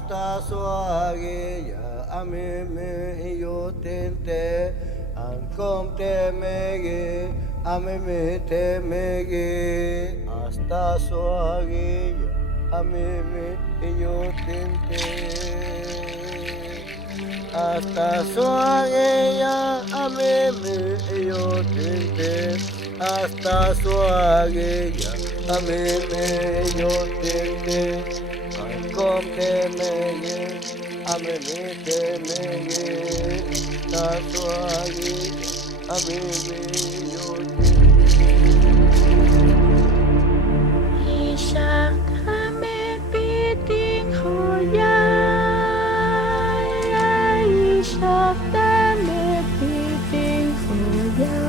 hasta suage ya ameme yo tente ankom temege ameme temege hasta suage ya ameme yo tente hasta suage ya ameme yo tente hasta suage ya ameme yo tente ankom temege ameme temege hasta suage ameme yo Ishak ame piting hoya Ishak ame piting hoya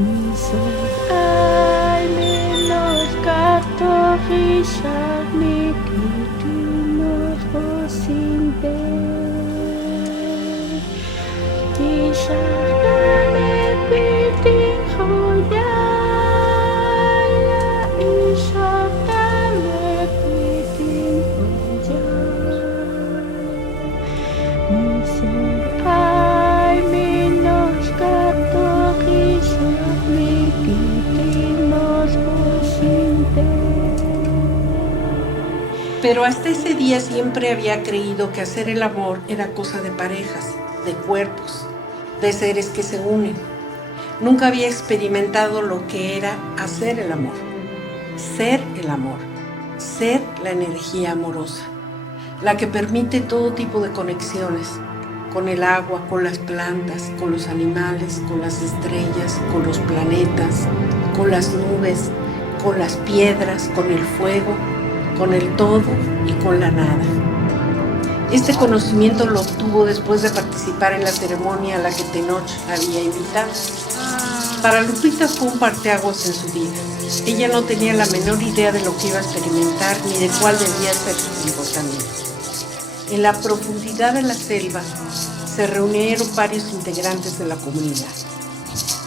Misok ay minos kato Ishak mikitinos hosinte Ishak ame piting hoya Pero hasta ese día siempre había creído que hacer el amor era cosa de parejas, de cuerpos, de seres que se unen. Nunca había experimentado lo que era hacer el amor, ser la energía amorosa, la que permite todo tipo de conexiones, con el agua, con las plantas, con los animales, con las estrellas, con los planetas, con las nubes, con las piedras, con el fuego, con el todo y con la nada. Este conocimiento lo obtuvo después de participar en la ceremonia a la que Tenoch había invitado. Para Lupita fue un parteaguas en su vida. Ella no tenía la menor idea de lo que iba a experimentar ni de cuál debía ser su comportamiento. En la profundidad de la selva se reunieron varios integrantes de la comunidad.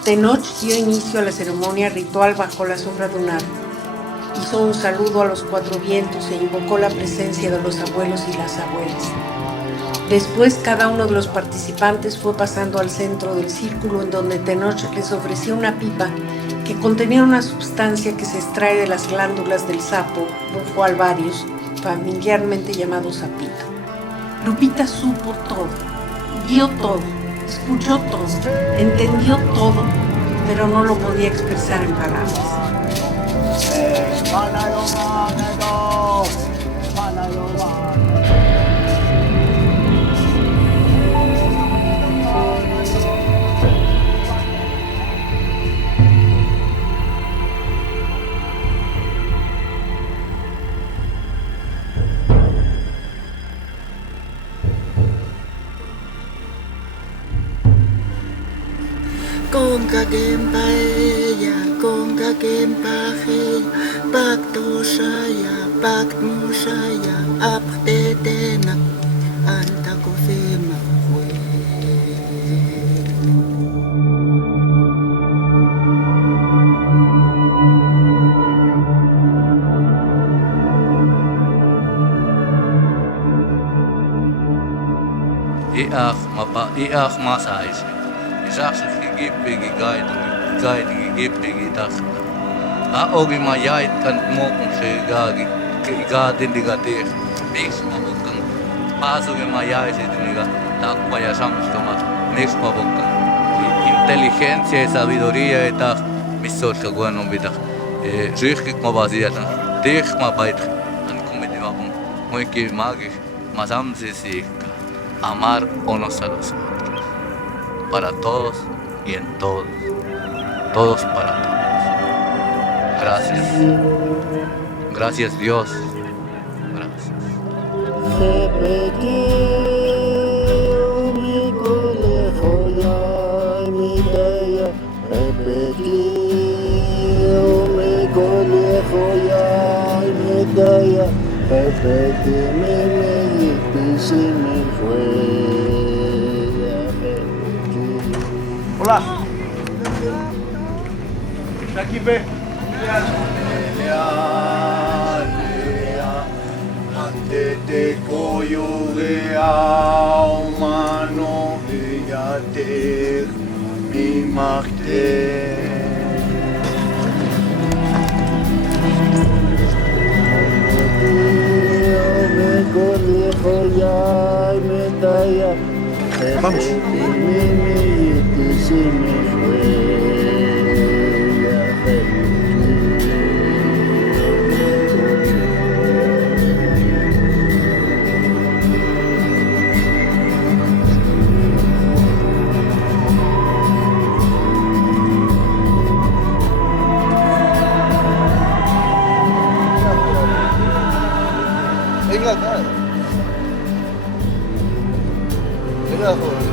Tenoch dio inicio a la ceremonia ritual bajo la sombra de un árbol. Hizo un saludo a los cuatro vientos e invocó la presencia de los abuelos y las abuelas. Después, cada uno de los participantes fue pasando al centro del círculo en donde Tenoch les ofreció una pipa que contenía una sustancia que se extrae de las glándulas del sapo, Bufo alvarius, familiarmente llamado sapito. Lupita supo todo, vio todo, escuchó todo, entendió todo, pero no lo podía expresar en palabras. Con kakempa ella, con kakempa hey, pakto saya, pakmu saya, aptetena, anta kofema fue. Iach masais. Isaks gipigi gipigi tak. Ogi mayait kan mokong segagi gadin digatir. Mix mabukang. Paso ge mayait sediniga takwa ya samstoma. Mix mabukang. Inteligencia y sabiduría eta misor kaguano bidak. Rikik mabaziatan. Dich mabait. An kumidimabum. Muy que magis. Masam sisi. Amar unos a los otros, para todos y en todos, todos para todos. Gracias, gracias Dios, gracias. Hola. Aquí ve. te koyure au mano viater mi marte. Vamos. Venga, cara. Venga, joder.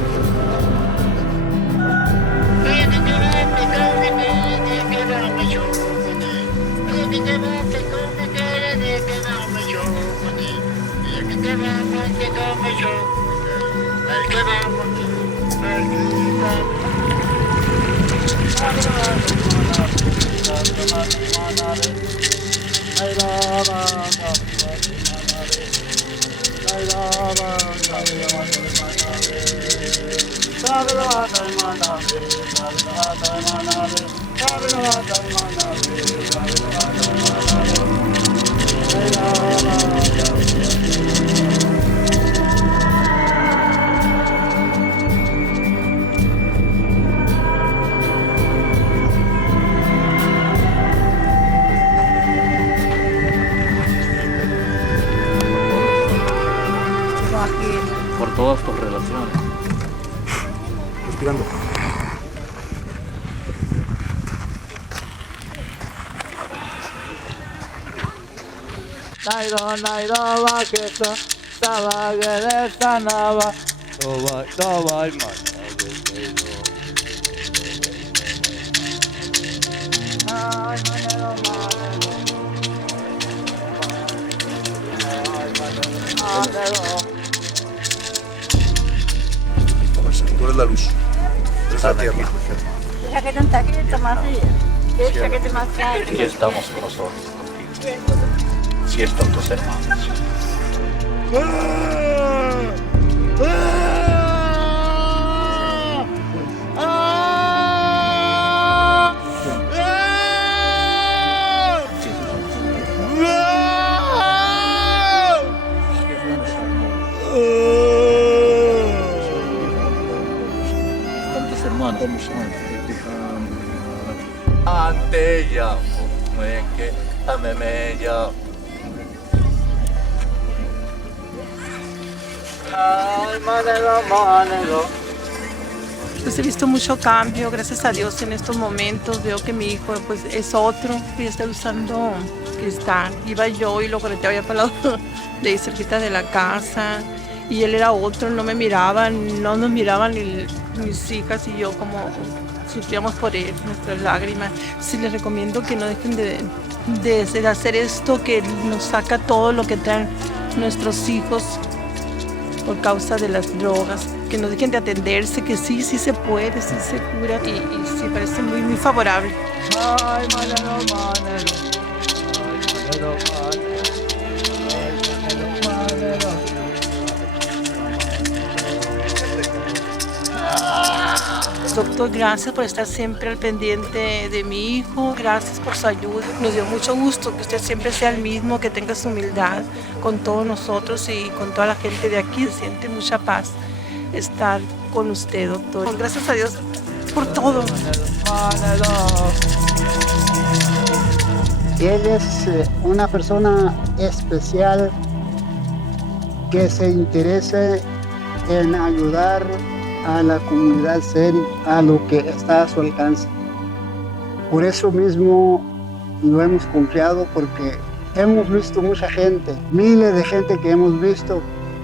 Por todas tus relaciones. Respirando. Nairo vaqueta, estaba esta nava, toba y Tú eres la luz. Eres la tierra. Aquí estamos con nosotros, contigo. Si están tus hermanos. Están tus hermanos. Ante ya, que me ya. Ay, manero. Pues he visto mucho cambio, gracias a Dios en estos momentos. Veo que mi hijo pues es otro, que ya está usando cristal. Iba yo y lo correteaba ya para el lado de ahí cerquita de la casa. Y él era otro, no me miraban, no nos miraban ni mis hijas y yo como sufríamos por él, nuestras lágrimas. Sí les recomiendo que no dejen de hacer esto, que nos saca todo lo que traen nuestros hijos por causa de las drogas, que no dejen de atenderse, que sí se puede, sí se cura y sí parece muy favorable. Ay, manero. Doctor, gracias por estar siempre al pendiente de mi hijo, gracias por su ayuda. Nos dio mucho gusto que usted siempre sea el mismo, que tenga su humildad con todos nosotros y con toda la gente de aquí. Se siente mucha paz estar con usted, doctor. Gracias a Dios por todo. Él es una persona especial que se interesa en ayudar a la comunidad seria, a lo que está a su alcance. Por eso mismo lo hemos confiado, porque hemos visto mucha gente, miles de gente que hemos visto,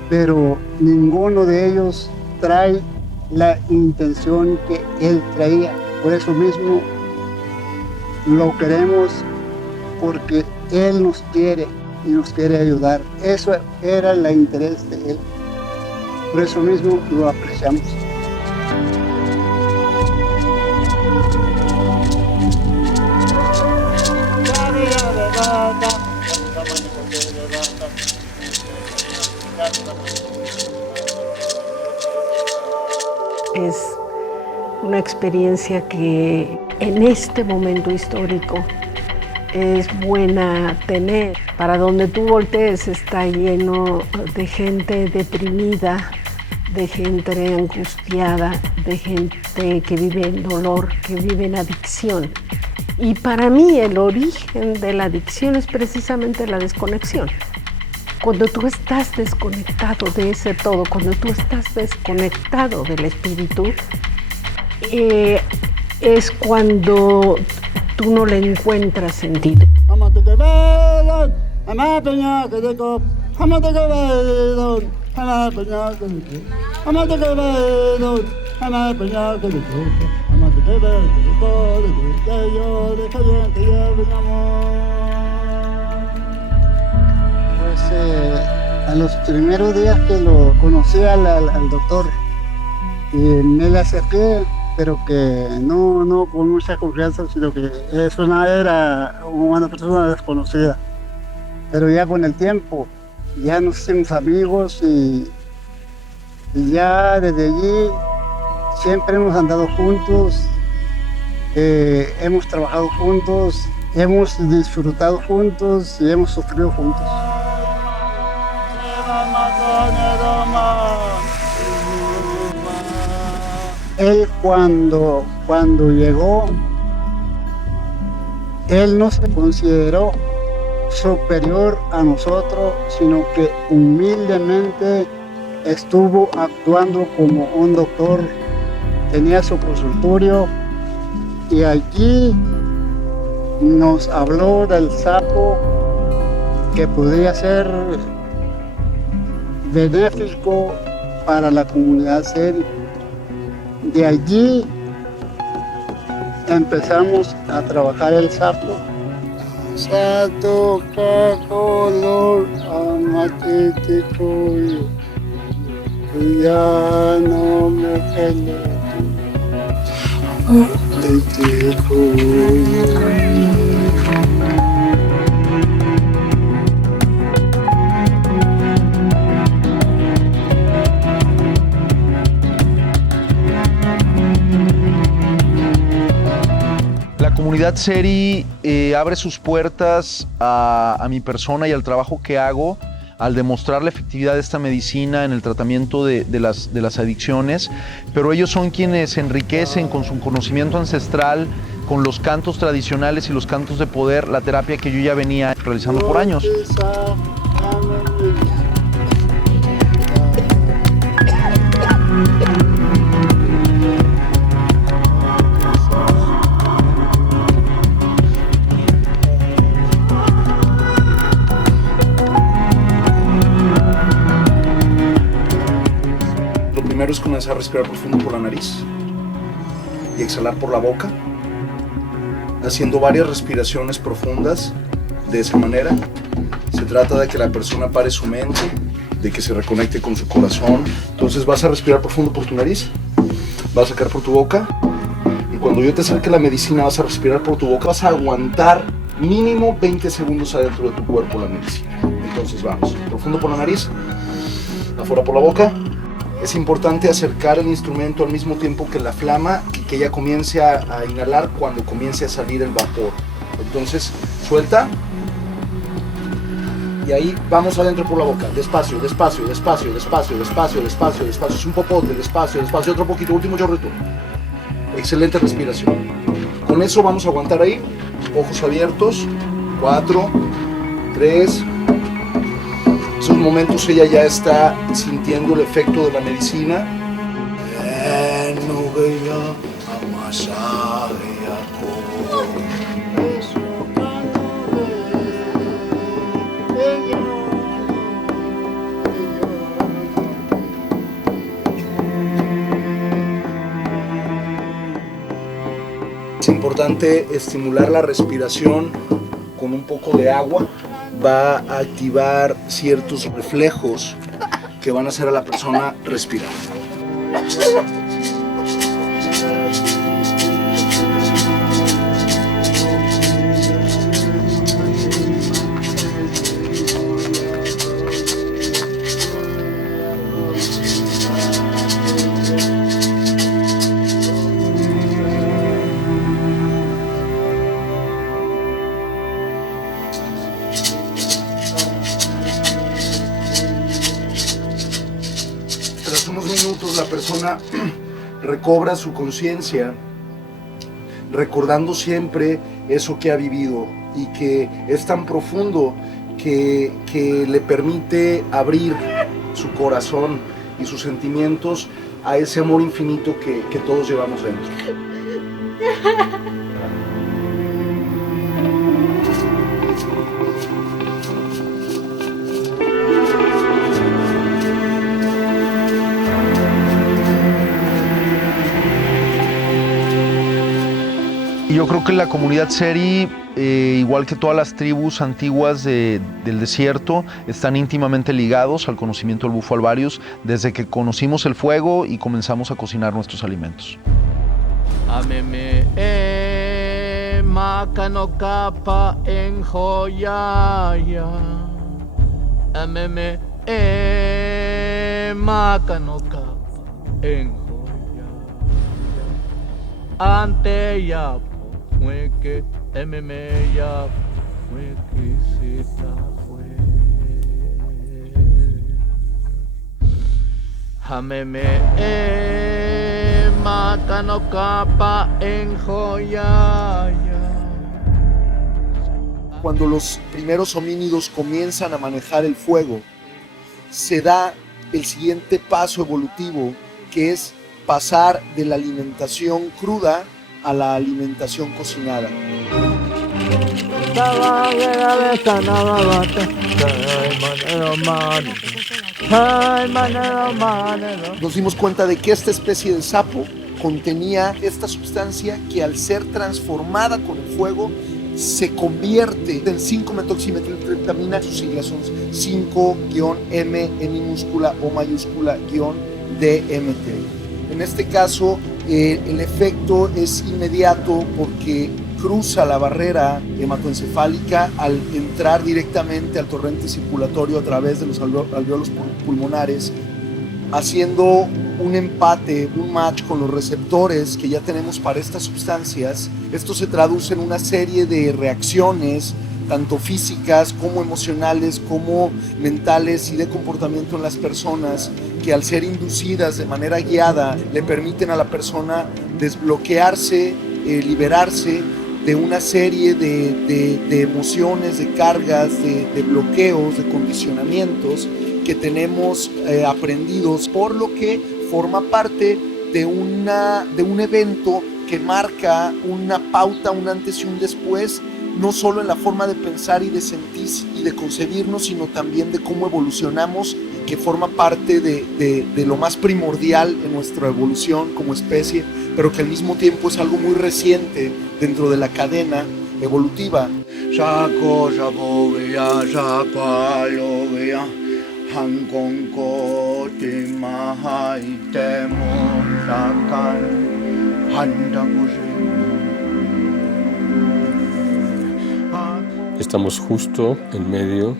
pero ninguno de ellos trae la intención que él traía. Por eso mismo lo queremos, porque él nos quiere y nos quiere ayudar. Eso era el interés de él. Por eso mismo lo apreciamos. es una experiencia que en este momento histórico es buena tener. Para donde tú voltees está lleno de gente deprimida, de gente angustiada, de gente que vive en dolor, que vive en adicción. Y para mí el origen de la adicción es precisamente la desconexión. Cuando tú estás desconectado de ese todo, cuando tú estás desconectado del espíritu, es cuando tú no le encuentras sentido. Pues a los primeros días que lo conocí al doctor, me le acerqué, pero que no con mucha confianza, sino que era una persona desconocida. Pero ya con el tiempo, ya nos hicimos amigos y ya desde allí siempre hemos andado juntos, hemos trabajado juntos, hemos disfrutado juntos y hemos sufrido juntos. Él cuando llegó, él no se consideró superior a nosotros, sino que humildemente estuvo actuando como un doctor. Tenía su consultorio y allí nos habló del sapo, que podría ser benéfico para la comunidad seri. De allí empezamos a trabajar el sapo. Sato color amatítico, ya no me quedé. La comunidad Seri abre sus puertas a mi persona y al trabajo que hago al demostrar la efectividad de esta medicina en el tratamiento de las adicciones, pero ellos son quienes enriquecen con su conocimiento ancestral, con los cantos tradicionales y los cantos de poder, la terapia que yo ya venía realizando por años. Primero es comenzar a respirar profundo por la nariz y exhalar por la boca, haciendo varias respiraciones profundas. De esa manera se trata de que la persona pare su mente, de que se reconecte con su corazón. Entonces vas a respirar profundo por tu nariz, vas a sacar por tu boca, y cuando yo te acerque la medicina vas a respirar por tu boca. Vas a aguantar mínimo 20 segundos adentro de tu cuerpo la medicina. Entonces vamos, profundo por la nariz, afuera por la boca. Es importante acercar el instrumento al mismo tiempo que la flama y que ella comience a inhalar cuando comience a salir el vapor. Entonces, suelta. Y ahí vamos adentro por la boca. Despacio, despacio, despacio, despacio, despacio, despacio, despacio. Es un popote, despacio, despacio. Otro poquito, último chorrito. Excelente respiración. Con eso vamos a aguantar ahí. Ojos abiertos. 4, 3. En esos momentos ella ya está sintiendo el efecto de la medicina. Es importante estimular la respiración con un poco de agua. Va a activar ciertos reflejos que van a hacer a la persona respirar. pues la persona recobra su conciencia, recordando siempre eso que ha vivido y que es tan profundo que le permite abrir su corazón y sus sentimientos a ese amor infinito que todos llevamos dentro. Y yo creo que la comunidad Seri, igual que todas las tribus antiguas del desierto, están íntimamente ligados al conocimiento del bufo alvarius desde que conocimos el fuego y comenzamos a cocinar nuestros alimentos. Ameme makano kapa en joyaya. Ameme makano kapa en joyaya. Ante ya fue que ya fue que se fue. Ameme makano kapa en joyaya. Cuando los primeros homínidos comienzan a manejar el fuego, se da el siguiente paso evolutivo, que es pasar de la alimentación cruda a la alimentación cocinada. Nos dimos cuenta de que esta especie de sapo contenía esta sustancia que, al ser transformada con el fuego, se convierte en 5-metoximetiltriptamina. Sus siglas son 5-M en minúscula o mayúscula DMT. En este caso, el efecto es inmediato porque cruza la barrera hematoencefálica al entrar directamente al torrente circulatorio a través de los alveolos pulmonares, haciendo un empate, un match con los receptores que ya tenemos para estas sustancias. Esto se traduce en una serie de reacciones, tanto físicas como emocionales, como mentales y de comportamiento en las personas, que al ser inducidas de manera guiada le permiten a la persona desbloquearse, liberarse de una serie de emociones, de cargas, de bloqueos, de condicionamientos que tenemos aprendidos, por lo que forma parte de un evento que marca una pauta, un antes y un después, no solo en la forma de pensar y de sentir y de concebirnos, sino también de cómo evolucionamos, y que forma parte de lo más primordial en nuestra evolución como especie, pero que al mismo tiempo es algo muy reciente dentro de la cadena evolutiva. Estamos justo en medio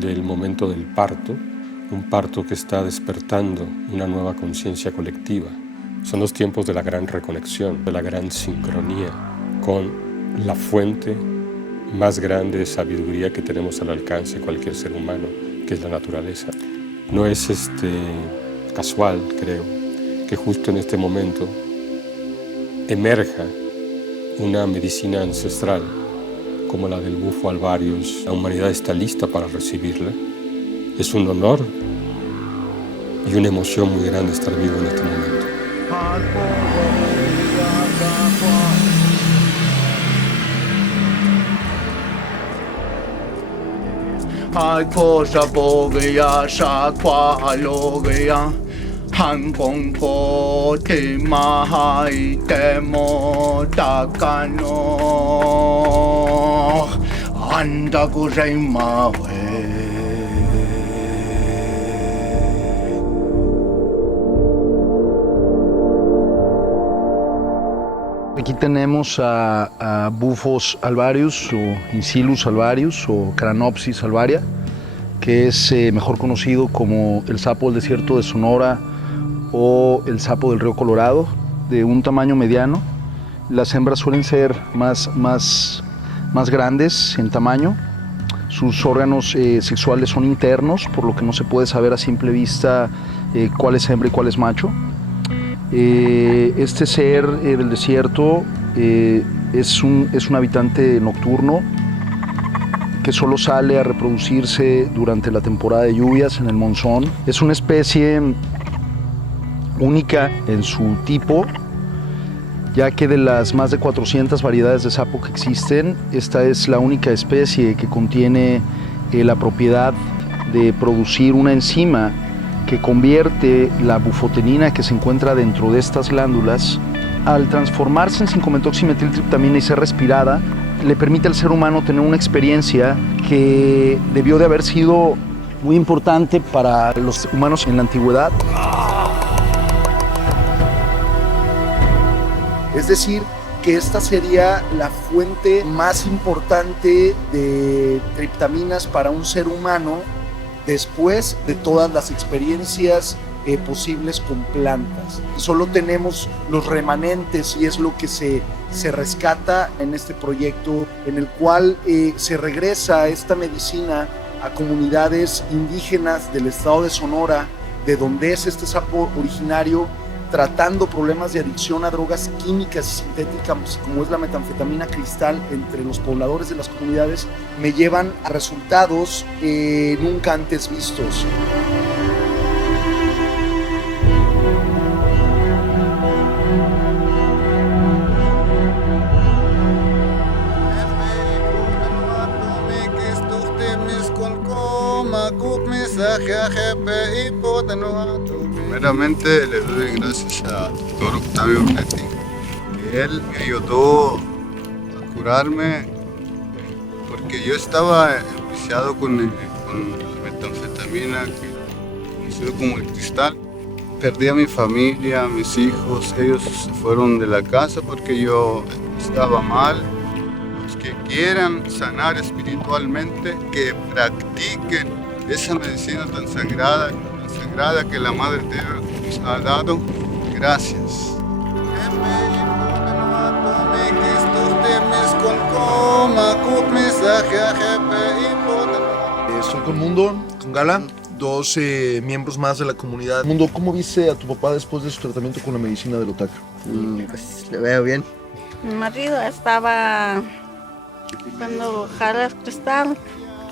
del momento del parto, un parto que está despertando una nueva conciencia colectiva. Son los tiempos de la gran reconexión, de la gran sincronía con la fuente más grande de sabiduría que tenemos al alcance cualquier ser humano, que es la naturaleza. No es casual, creo, que justo en este momento emerja una medicina ancestral como la del bufo alvarius. La humanidad está lista para recibirla. Es un honor y una emoción muy grande estar vivo en este momento. Ai cosa bovea shakwa alovea han konko te mahai te mo takano anda gurei mawe. Aquí tenemos a bufos alvarius o Incilus alvarius o Cranopsis alvaria, que es mejor conocido como el sapo del desierto de Sonora o el sapo del río Colorado, de un tamaño mediano. Las hembras suelen ser más grandes en tamaño, Sus órganos sexuales son internos, por lo que no se puede saber a simple vista cuál es hembra y cuál es macho. Este ser del desierto es un habitante nocturno que solo sale a reproducirse durante la temporada de lluvias en el monzón. Es una especie única en su tipo, ya que de las más de 400 variedades de sapo que existen, esta es la única especie que contiene la propiedad de producir una enzima que convierte la bufotenina que se encuentra dentro de estas glándulas, al transformarse en 5-metoximetiltriptamina y ser respirada, le permite al ser humano tener una experiencia que debió de haber sido muy importante para los humanos en la antigüedad. Es decir, que esta sería la fuente más importante de triptaminas para un ser humano después de todas las experiencias posibles con plantas. Solo tenemos los remanentes y es lo que se rescata en este proyecto, en el cual se regresa esta medicina a comunidades indígenas del estado de Sonora, de donde es este sapo originario, tratando problemas de adicción a drogas químicas y sintéticas como es la metanfetamina cristal entre los pobladores de las comunidades, me llevan a resultados nunca antes vistos. Primeramente le doy gracias a Dr. Octavio Petty, que él me ayudó a curarme porque yo estaba enviciado con la metanfetamina, conocido como el cristal. Perdí a mi familia, a mis hijos, ellos se fueron de la casa porque yo estaba mal. Los que quieran sanar espiritualmente, que practiquen esa medicina tan sagrada que la Madre Tierra nos ha dado. Gracias. Estoy con Mundo, con Gala, dos miembros más de la comunidad. Mundo, ¿cómo viste a tu papá después de su tratamiento con la medicina del Otaka? Pues le veo bien. Mi marido estaba, cuando jala el cristal,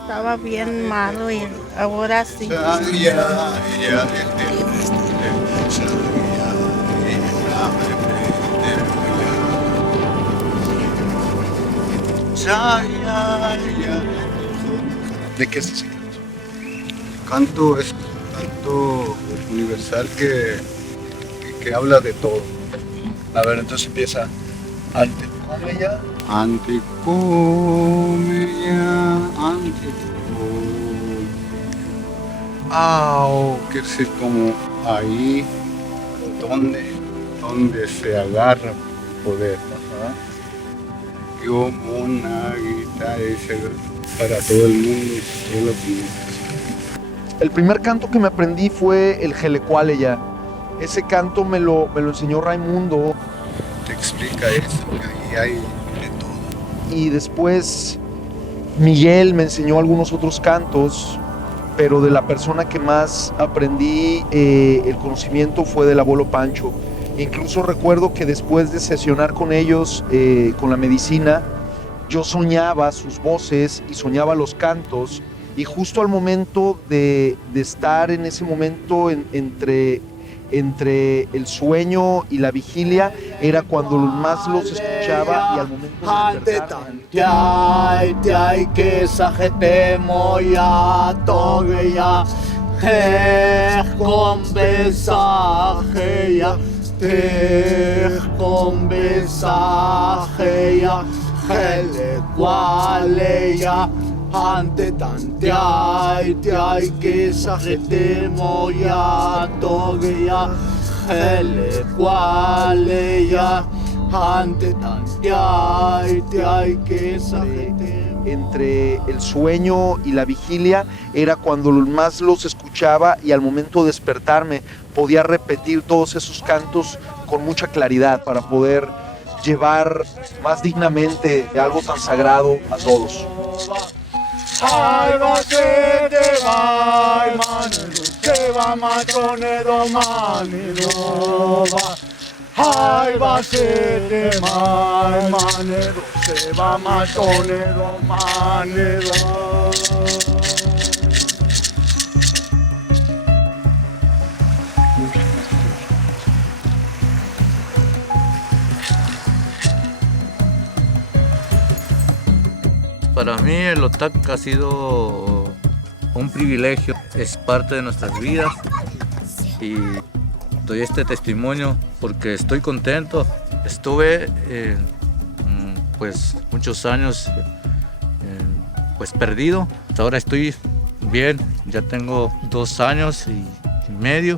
estaba bien malo y ahora sí. ¿De qué se secreto? El canto es un canto universal que habla de todo. A ver, entonces empieza. Antecomeya. Antecomeya, quiere decir como ahí donde se agarra poder. Yo una guitarra para todo el mundo, todo lo que... El primer canto que me aprendí fue el Jelecualeya. Ese canto me lo enseñó Raimundo. Te explica eso, que ahí hay de todo. Y después Miguel me enseñó algunos otros cantos, pero de la persona que más aprendí el conocimiento fue del abuelo Pancho. Incluso recuerdo que después de sesionar con ellos, con la medicina, yo soñaba sus voces y soñaba los cantos, y justo al momento de estar en ese momento entre el sueño y la vigilia, era cuando más los escuchaba y al momento de despertar. Ante tanteai, teai que sajete moya togeya, hele cualeya, ante tanteai, teai que sajete. Entre el sueño y la vigilia era cuando más los escuchaba, y al momento de despertarme podía repetir todos esos cantos con mucha claridad para poder llevar más dignamente algo tan sagrado a todos. Ay, va se te va, manero, se va matonedo, manero, va. Ay, va se te va, manero, se va matonedo, manero. Para mí el OTAC ha sido un privilegio, es parte de nuestras vidas y doy este testimonio porque estoy contento. Estuve pues muchos años pues perdido, ahora estoy bien, ya tengo 2 años y medio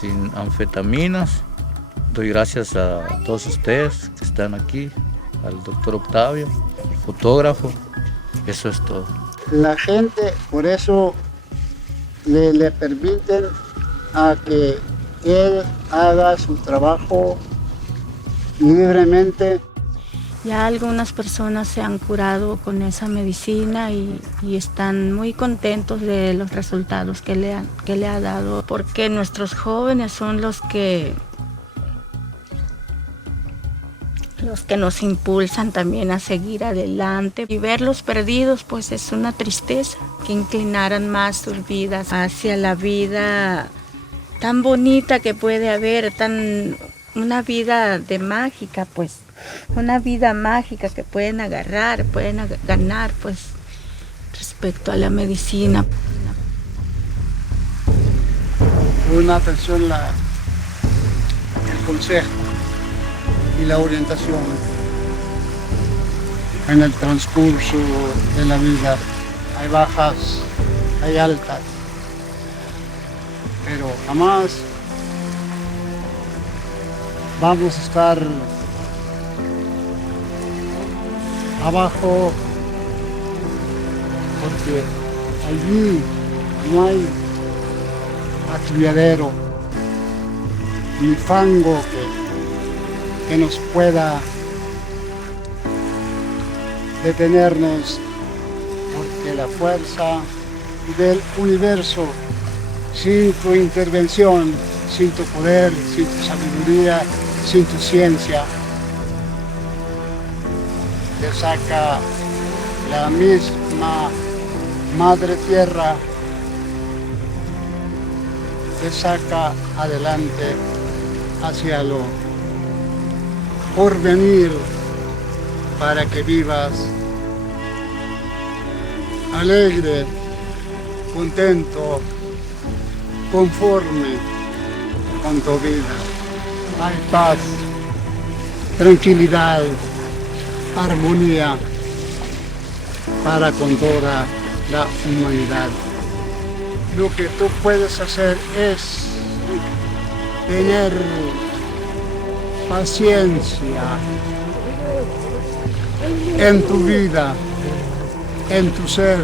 sin anfetaminas. Doy gracias a todos ustedes que están aquí, al doctor Octavio, el fotógrafo, eso es todo. La gente por eso le permiten a que él haga su trabajo libremente. Ya algunas personas se han curado con esa medicina y están muy contentos de los resultados que le ha dado, porque nuestros jóvenes son los que nos impulsan también a seguir adelante. Y verlos perdidos pues es una tristeza, que inclinaran más sus vidas hacia la vida tan bonita que puede haber, una vida de mágica, pues una vida mágica que pueden agarrar, ganar pues respecto a la medicina. Una atención, el consejo y la orientación en el transcurso de la vida. Hay bajas, hay altas, pero jamás vamos a estar abajo, porque allí no hay atolladero ni fango que nos pueda detenernos, porque la fuerza del universo, sin tu intervención, sin tu poder, sin tu sabiduría, sin tu ciencia, te saca la misma Madre Tierra, te saca adelante hacia lo porvenir, para que vivas alegre, contento, conforme con tu vida. Hay paz, tranquilidad, armonía para con toda la humanidad. Lo que tú puedes hacer es tener paciencia en tu vida, en tu ser.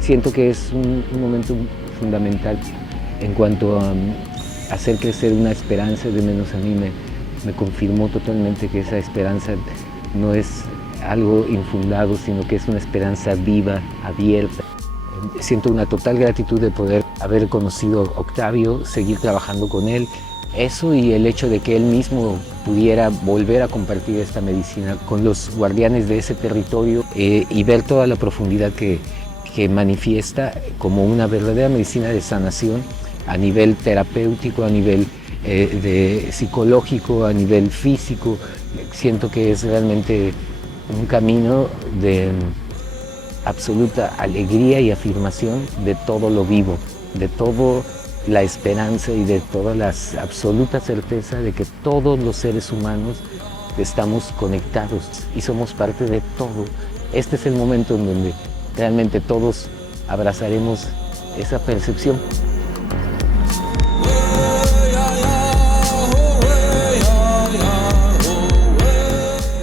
Siento que es un momento fundamental en cuanto a hacer crecer una esperanza, de menos a mí me confirmó totalmente que esa esperanza no es algo infundado, sino que es una esperanza viva, abierta. Siento una total gratitud de poder haber conocido a Octavio, seguir trabajando con él. Eso y el hecho de que él mismo pudiera volver a compartir esta medicina con los guardianes de ese territorio y ver toda la profundidad que manifiesta como una verdadera medicina de sanación a nivel terapéutico, a nivel psicológico, a nivel físico. Siento que es realmente un camino de absoluta alegría y afirmación de todo lo vivo, de toda la esperanza y de toda la absoluta certeza de que todos los seres humanos estamos conectados y somos parte de todo. Este es el momento en donde realmente todos abrazaremos esa percepción.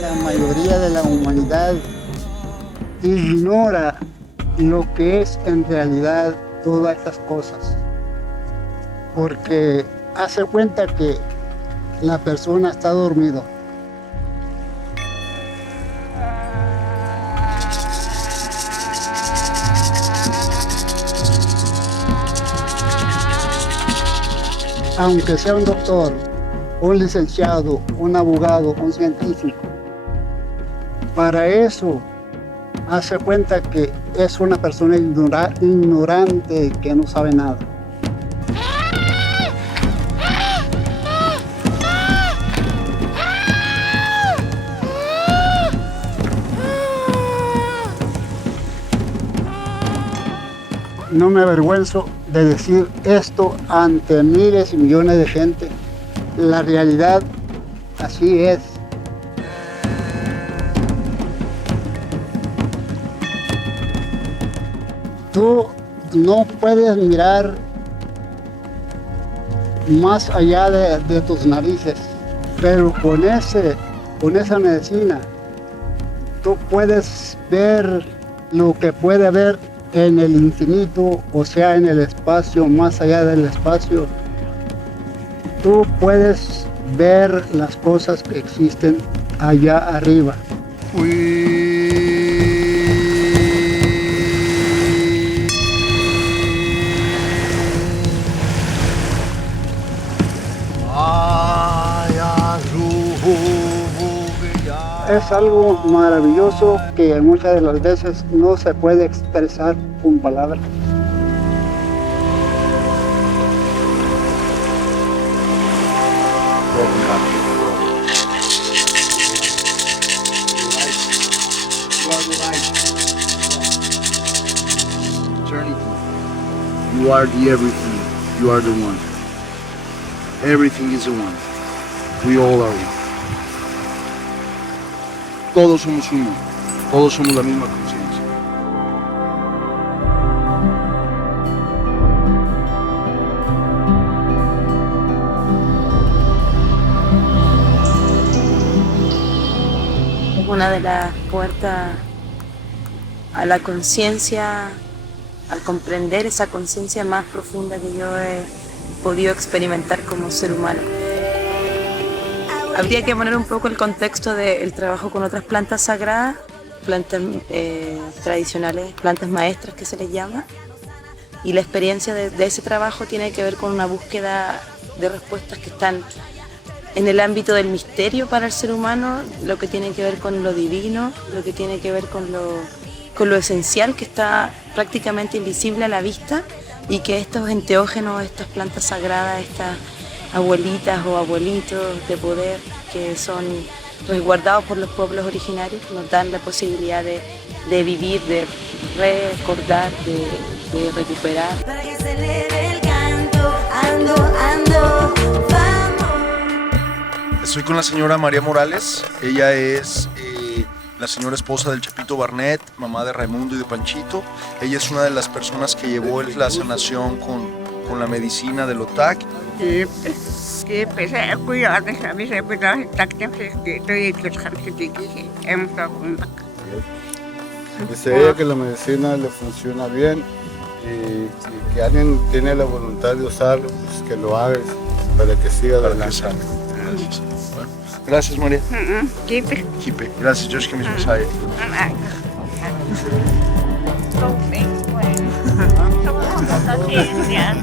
La mayoría de la humanidad ignora lo que es en realidad todas estas cosas, porque hace cuenta que la persona está dormida. Aunque sea un doctor, un licenciado, un abogado, un científico, para eso hace cuenta que es una persona ignorante que no sabe nada. No me avergüenzo de decir esto ante miles y millones de gente. La realidad así es. Tú no puedes mirar más allá de tus narices, pero con esa medicina tú puedes ver lo que puede ver en el infinito, o sea, en el espacio, más allá del espacio. Tú puedes ver las cosas que existen allá arriba. Es algo maravilloso que muchas de las veces no se puede expresar con palabras. You are the everything. You are the one. Everything is the one. We all are one. Todos somos uno. Todos somos la misma conciencia. Es una de las puertas a la conciencia, al comprender esa conciencia más profunda que yo he podido experimentar como ser humano. Habría que poner un poco el contexto del trabajo con otras plantas sagradas, plantas tradicionales, plantas maestras que se les llama, y la experiencia de ese trabajo tiene que ver con una búsqueda de respuestas que están en el ámbito del misterio para el ser humano, lo que tiene que ver con lo divino, lo que tiene que ver con lo esencial que está prácticamente invisible a la vista, y que estos enteógenos, estas plantas sagradas, estas abuelitas o abuelitos de poder que son resguardados por los pueblos originarios, nos dan la posibilidad de vivir, de recordar, de recuperar. Para que se eleve el canto, ando, vamos. Estoy con la señora María Morales. Ella es la señora esposa del Chapito Barnett, mamá de Raimundo y de Panchito. Ella es una de las personas que llevó la sanación con la medicina del OTAC. que empecé a cuidarles a mis empleados intactos y que hemos estado con la Dice ella que la medicina le funciona bien y que alguien tiene la voluntad de usarlo, pues que lo haga para que siga adelante. Gracias. Bueno, gracias, María. Kipe. Gracias, Josh, que me Society. Somos conciencias.